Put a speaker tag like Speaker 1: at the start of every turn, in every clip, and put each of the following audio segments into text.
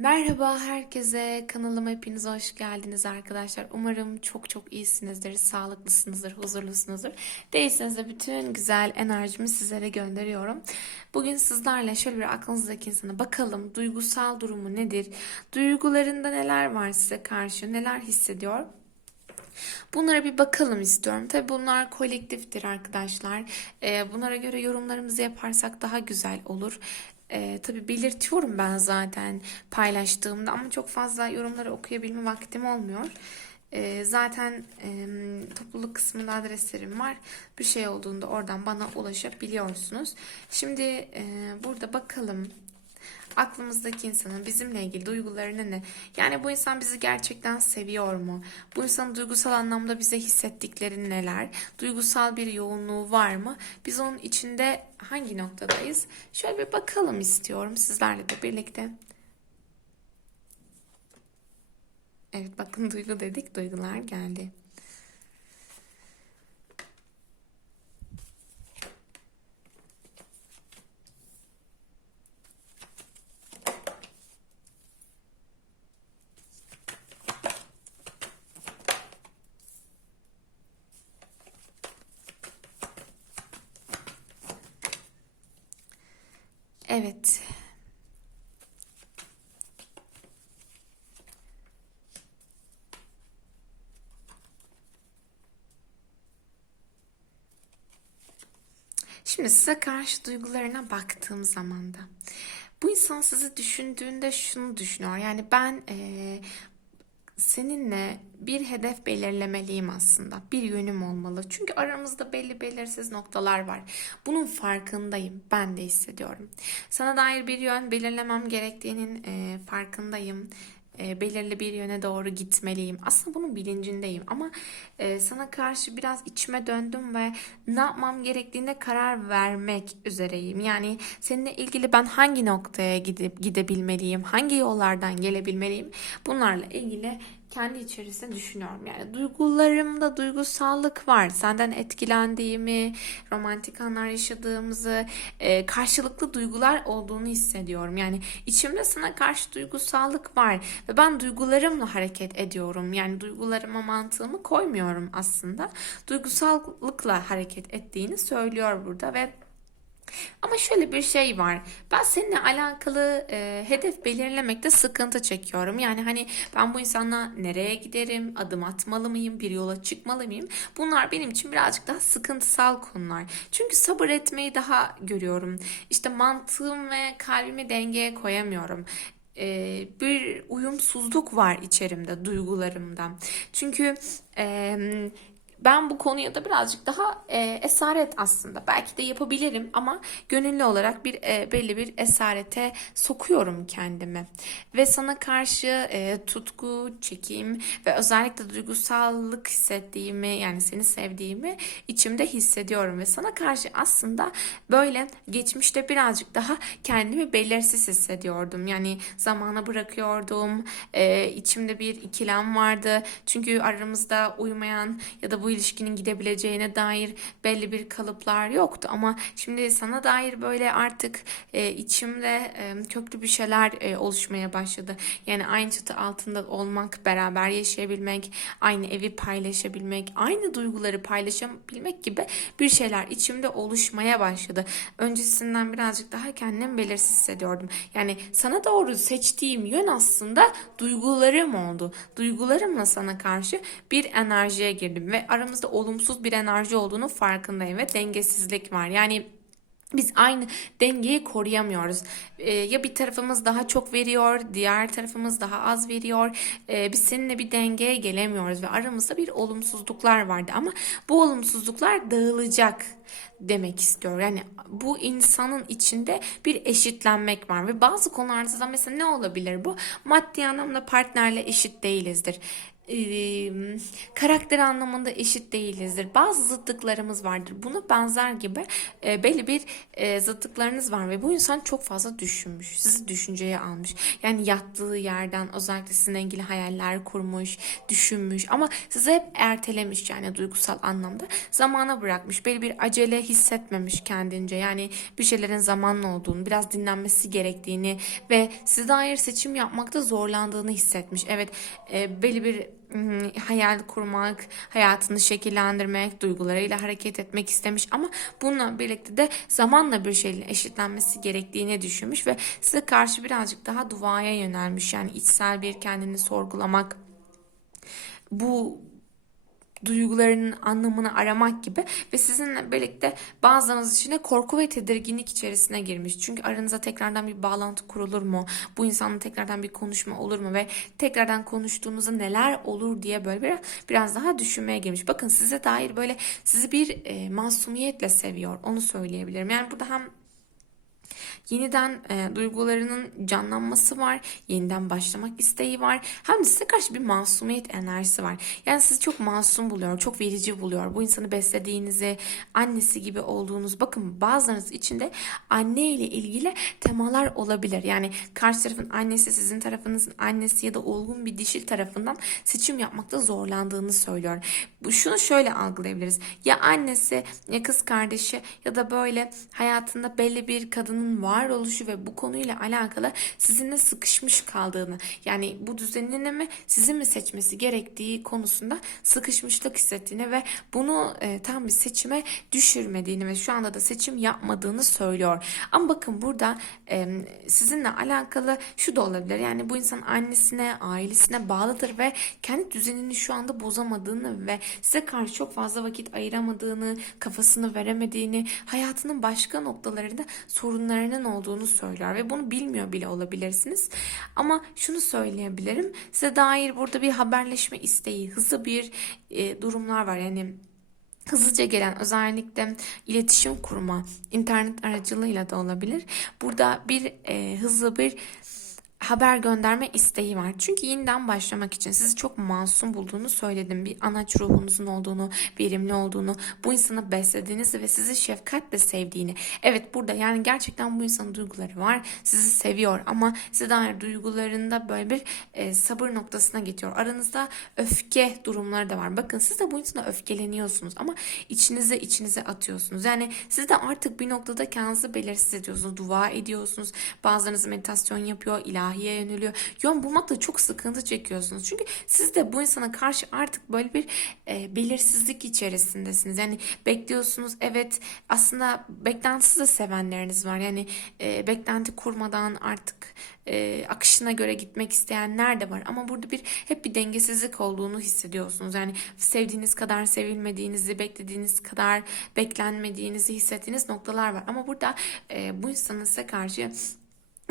Speaker 1: Merhaba herkese, kanalıma hepiniz hoş geldiniz arkadaşlar. Umarım çok çok iyisinizdir, sağlıklısınızdır, huzurlusunuzdur. Değilseniz de bütün güzel enerjimi sizlere gönderiyorum. Bugün sizlerle şöyle bir aklınızdaki insana bakalım duygusal durumu nedir? Duygularında neler var size karşı, neler hissediyor? Bunlara bir bakalım istiyorum. Tabii bunlar kolektiftir arkadaşlar. Ee, bunlara göre yorumlarımızı yaparsak daha güzel olur. Ee, tabii belirtiyorum ben zaten paylaştığımda ama çok fazla yorumları okuyabilme vaktim olmuyor. Ee, zaten e, topluluk kısmında adreslerim var. Bir şey olduğunda oradan bana ulaşabiliyorsunuz. Şimdi e, burada bakalım aklımızdaki insanın bizimle ilgili duygularını ne? Yani bu insan bizi gerçekten seviyor mu? Bu insanın duygusal anlamda bize hissettikleri neler? Duygusal bir yoğunluğu var mı? Biz onun içinde hangi noktadayız? Şöyle bir bakalım istiyorum sizlerle de birlikte. Evet bakın duygu dedik, duygular geldi. Evet. Şimdi size karşı duygularına baktığım zaman da bu insan sizi düşündüğünde şunu düşünüyor. Yani ben eee, seninle bir hedef belirlemeliyim aslında. Bir yönüm olmalı. Çünkü aramızda belli belirsiz noktalar var. Bunun farkındayım. Ben de hissediyorum. Sana dair bir yön belirlemem gerektiğinin eee, farkındayım e, belirli bir yöne doğru gitmeliyim. Aslında bunun bilincindeyim ama e, sana karşı biraz içime döndüm ve ne yapmam gerektiğine karar vermek üzereyim. Yani seninle ilgili ben hangi noktaya gidip gidebilmeliyim, hangi yollardan gelebilmeliyim bunlarla ilgili kendi içerisinde düşünüyorum. Yani duygularımda duygusallık var. Senden etkilendiğimi, romantik anlar yaşadığımızı, e, karşılıklı duygular olduğunu hissediyorum. Yani içimde sana karşı duygusallık var ve ben duygularımla hareket ediyorum. Yani duygularıma mantığımı koymuyorum aslında. Duygusallıkla hareket ettiğini söylüyor burada ve ama şöyle bir şey var. Ben seninle alakalı e, hedef belirlemekte sıkıntı çekiyorum. Yani hani ben bu insanla nereye giderim, adım atmalı mıyım, bir yola çıkmalı mıyım? Bunlar benim için birazcık daha sıkıntısal konular. Çünkü sabır etmeyi daha görüyorum. İşte mantığım ve kalbimi dengeye koyamıyorum e, bir uyumsuzluk var içerimde, duygularımda. Çünkü e, ben bu konuya da birazcık daha e, esaret aslında. Belki de yapabilirim ama gönüllü olarak bir e, belli bir esarete sokuyorum kendimi. Ve sana karşı e, tutku, çekim ve özellikle duygusallık hissettiğimi yani seni sevdiğimi içimde hissediyorum. Ve sana karşı aslında böyle geçmişte birazcık daha kendimi belirsiz hissediyordum. Yani zamana bırakıyordum. E, içimde bir ikilem vardı. Çünkü aramızda uymayan ya da bu ilişkinin gidebileceğine dair belli bir kalıplar yoktu ama şimdi sana dair böyle artık e, içimde e, köklü bir şeyler e, oluşmaya başladı. Yani aynı çatı altında olmak, beraber yaşayabilmek, aynı evi paylaşabilmek, aynı duyguları paylaşabilmek gibi bir şeyler içimde oluşmaya başladı. Öncesinden birazcık daha kendimi belirsiz hissediyordum. Yani sana doğru seçtiğim yön aslında duygularım oldu. Duygularımla sana karşı bir enerjiye girdim ve aramızda olumsuz bir enerji olduğunu farkındayım ve dengesizlik var. Yani biz aynı dengeyi koruyamıyoruz. Ee, ya bir tarafımız daha çok veriyor, diğer tarafımız daha az veriyor. Ee, biz seninle bir dengeye gelemiyoruz ve aramızda bir olumsuzluklar vardı ama bu olumsuzluklar dağılacak demek istiyor. Yani bu insanın içinde bir eşitlenmek var ve bazı konularda da mesela ne olabilir bu? Maddi anlamda partnerle eşit değilizdir e, karakter anlamında eşit değilizdir. Bazı zıtlıklarımız vardır. Buna benzer gibi e, belli bir e, zıtlıklarınız var ve bu insan çok fazla düşünmüş. Sizi düşünceye almış. Yani yattığı yerden özellikle sizinle ilgili hayaller kurmuş, düşünmüş ama sizi hep ertelemiş yani duygusal anlamda. Zamana bırakmış. Belli bir acele hissetmemiş kendince. Yani bir şeylerin zamanla olduğunu, biraz dinlenmesi gerektiğini ve size dair seçim yapmakta zorlandığını hissetmiş. Evet, e, belli bir hayal kurmak, hayatını şekillendirmek, duygularıyla hareket etmek istemiş ama bununla birlikte de zamanla bir şeyle eşitlenmesi gerektiğini düşünmüş ve size karşı birazcık daha duaya yönelmiş. Yani içsel bir kendini sorgulamak, bu duygularının anlamını aramak gibi ve sizinle birlikte bazılarınız içine korku ve tedirginlik içerisine girmiş. Çünkü aranıza tekrardan bir bağlantı kurulur mu? Bu insanla tekrardan bir konuşma olur mu? Ve tekrardan konuştuğunuzda neler olur diye böyle biraz, biraz daha düşünmeye girmiş. Bakın size dair böyle sizi bir e, masumiyetle seviyor. Onu söyleyebilirim. Yani burada hem Yeniden e, duygularının canlanması var. Yeniden başlamak isteği var. Hem de size karşı bir masumiyet enerjisi var. Yani sizi çok masum buluyor. Çok verici buluyor. Bu insanı beslediğinizi, annesi gibi olduğunuz. Bakın bazılarınız içinde anne ile ilgili temalar olabilir. Yani karşı tarafın annesi, sizin tarafınızın annesi ya da olgun bir dişil tarafından seçim yapmakta zorlandığını söylüyor. Bu şunu şöyle algılayabiliriz. Ya annesi ya kız kardeşi ya da böyle hayatında belli bir kadının varoluşu ve bu konuyla alakalı sizinle sıkışmış kaldığını yani bu düzenini mi sizin mi seçmesi gerektiği konusunda sıkışmışlık hissettiğini ve bunu e, tam bir seçime düşürmediğini ve şu anda da seçim yapmadığını söylüyor. Ama bakın burada e, sizinle alakalı şu da olabilir. Yani bu insan annesine, ailesine bağlıdır ve kendi düzenini şu anda bozamadığını ve size karşı çok fazla vakit ayıramadığını, kafasını veremediğini, hayatının başka noktalarında sorunlarının olduğunu söylüyor ve bunu bilmiyor bile olabilirsiniz. Ama şunu söyleyebilirim. Size dair burada bir haberleşme isteği, hızlı bir e, durumlar var. Yani hızlıca gelen özellikle iletişim kurma, internet aracılığıyla da olabilir. Burada bir e, hızlı bir haber gönderme isteği var. Çünkü yeniden başlamak için sizi çok masum bulduğunu söyledim. Bir anaç ruhunuzun olduğunu, verimli olduğunu, bu insanı beslediğinizi ve sizi şefkatle sevdiğini. Evet burada yani gerçekten bu insanın duyguları var. Sizi seviyor ama size dair duygularında böyle bir e, sabır noktasına getiriyor. Aranızda öfke durumları da var. Bakın siz de bu insana öfkeleniyorsunuz ama içinize içinize atıyorsunuz. Yani siz de artık bir noktada kendinizi belirsiz ediyorsunuz. Dua ediyorsunuz. Bazılarınız meditasyon yapıyor, ilahi ilahiye yöneliyor. Yoğun bulmakta çok sıkıntı çekiyorsunuz. Çünkü siz de bu insana karşı artık böyle bir e, belirsizlik içerisindesiniz. Yani bekliyorsunuz evet aslında beklentisiz de sevenleriniz var. Yani e, beklenti kurmadan artık e, akışına göre gitmek isteyenler de var. Ama burada bir hep bir dengesizlik olduğunu hissediyorsunuz. Yani sevdiğiniz kadar sevilmediğinizi, beklediğiniz kadar beklenmediğinizi hissettiğiniz noktalar var. Ama burada e, bu insanın size karşı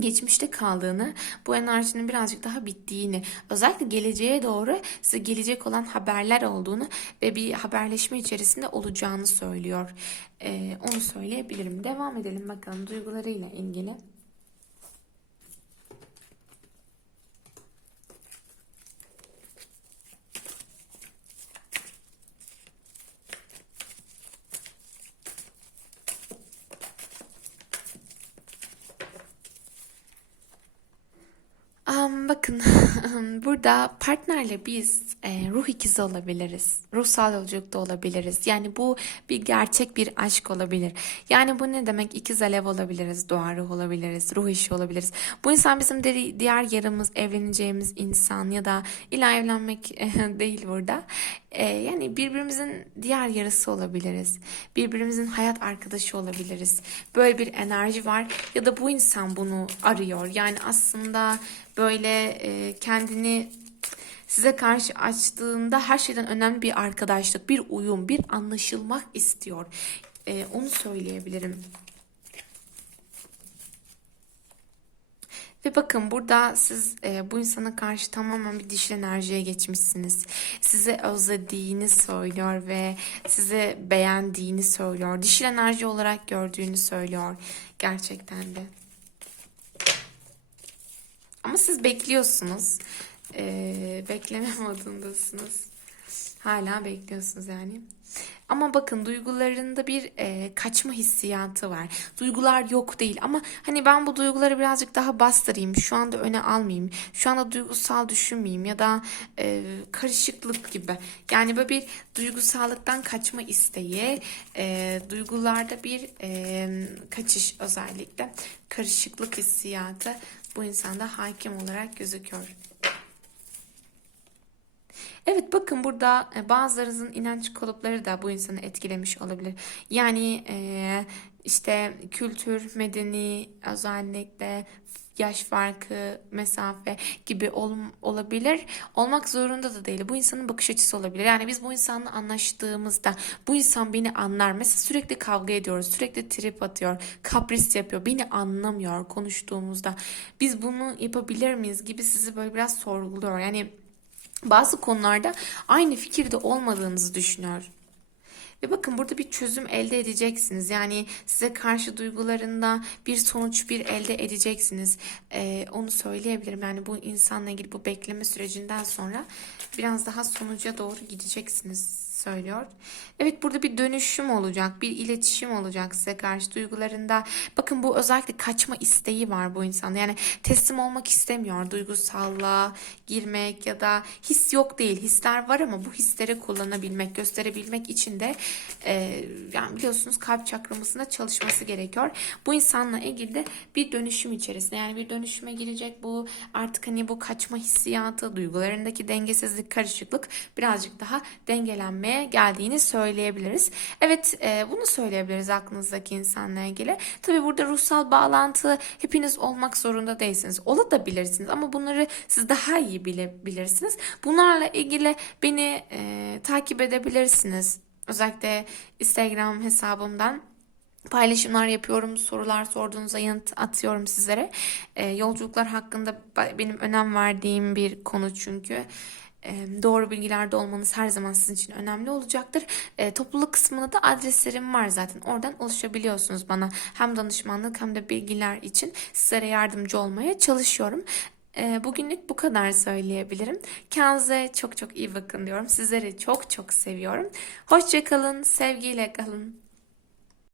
Speaker 1: geçmişte kaldığını, bu enerjinin birazcık daha bittiğini, özellikle geleceğe doğru size gelecek olan haberler olduğunu ve bir haberleşme içerisinde olacağını söylüyor. Ee, onu söyleyebilirim. Devam edelim bakalım duygularıyla ilgili. Bakın burada partnerle biz e, ruh ikizi olabiliriz. Ruhsal yolculukta olabiliriz. Yani bu bir gerçek bir aşk olabilir. Yani bu ne demek? İkiz alev olabiliriz, doğa ruh olabiliriz, ruh işi olabiliriz. Bu insan bizim de, diğer yarımız, evleneceğimiz insan ya da illa evlenmek değil burada. E, yani birbirimizin diğer yarısı olabiliriz. Birbirimizin hayat arkadaşı olabiliriz. Böyle bir enerji var ya da bu insan bunu arıyor. Yani aslında böyle e, kendini size karşı açtığında her şeyden önemli bir arkadaşlık, bir uyum, bir anlaşılmak istiyor. E, onu söyleyebilirim. Ve bakın burada siz e, bu insana karşı tamamen bir dişil enerjiye geçmişsiniz. Sizi özlediğini söylüyor ve sizi beğendiğini söylüyor. Dişil enerji olarak gördüğünü söylüyor gerçekten de. Ama siz bekliyorsunuz. Ee, bekleme modundasınız. Hala bekliyorsunuz yani. Ama bakın duygularında bir e, kaçma hissiyatı var. Duygular yok değil ama hani ben bu duyguları birazcık daha bastırayım. Şu anda öne almayayım. Şu anda duygusal düşünmeyeyim ya da e, karışıklık gibi. Yani böyle bir duygusallıktan kaçma isteği, e, duygularda bir e, kaçış özellikle karışıklık hissiyatı bu insanda hakim olarak gözüküyor. Evet bakın burada e, bazılarınızın inanç kalıpları da bu insanı etkilemiş olabilir. Yani e, işte kültür, medeni özellikle yaş farkı, mesafe gibi ol, olabilir. Olmak zorunda da değil. Bu insanın bakış açısı olabilir. Yani biz bu insanla anlaştığımızda bu insan beni anlar. Mesela sürekli kavga ediyoruz. Sürekli trip atıyor. Kapris yapıyor. Beni anlamıyor konuştuğumuzda. Biz bunu yapabilir miyiz gibi sizi böyle biraz sorguluyor. Yani bazı konularda aynı fikirde olmadığınızı düşünüyor. Ve bakın burada bir çözüm elde edeceksiniz. Yani size karşı duygularında bir sonuç bir elde edeceksiniz. Ee, onu söyleyebilirim. Yani bu insanla ilgili bu bekleme sürecinden sonra biraz daha sonuca doğru gideceksiniz söylüyor. Evet burada bir dönüşüm olacak, bir iletişim olacak size karşı duygularında. Bakın bu özellikle kaçma isteği var bu insanda. Yani teslim olmak istemiyor. Duygusallığa girmek ya da his yok değil. Hisler var ama bu hisleri kullanabilmek, gösterebilmek için de e, yani biliyorsunuz kalp çakramızında çalışması gerekiyor. Bu insanla ilgili de bir dönüşüm içerisinde yani bir dönüşüme girecek bu artık hani bu kaçma hissiyatı, duygularındaki dengesizlik, karışıklık birazcık daha dengelenmeye geldiğini söyleyebiliriz. Evet e, bunu söyleyebiliriz aklınızdaki insanla ilgili. Tabi burada ruhsal bağlantı hepiniz olmak zorunda değilsiniz. Olabilirsiniz ama bunları siz daha iyi bilebilirsiniz. Bunlarla ilgili beni e, takip edebilirsiniz. Özellikle Instagram hesabımdan paylaşımlar yapıyorum. Sorular sorduğunuzda yanıt atıyorum sizlere. E, yolculuklar hakkında benim önem verdiğim bir konu çünkü. Doğru bilgilerde olmanız her zaman sizin için önemli olacaktır. E, topluluk kısmında da adreslerim var zaten. Oradan ulaşabiliyorsunuz bana. Hem danışmanlık hem de bilgiler için sizlere yardımcı olmaya çalışıyorum. E, bugünlük bu kadar söyleyebilirim. Kendinize çok çok iyi bakın diyorum. Sizleri çok çok seviyorum. Hoşçakalın, sevgiyle kalın.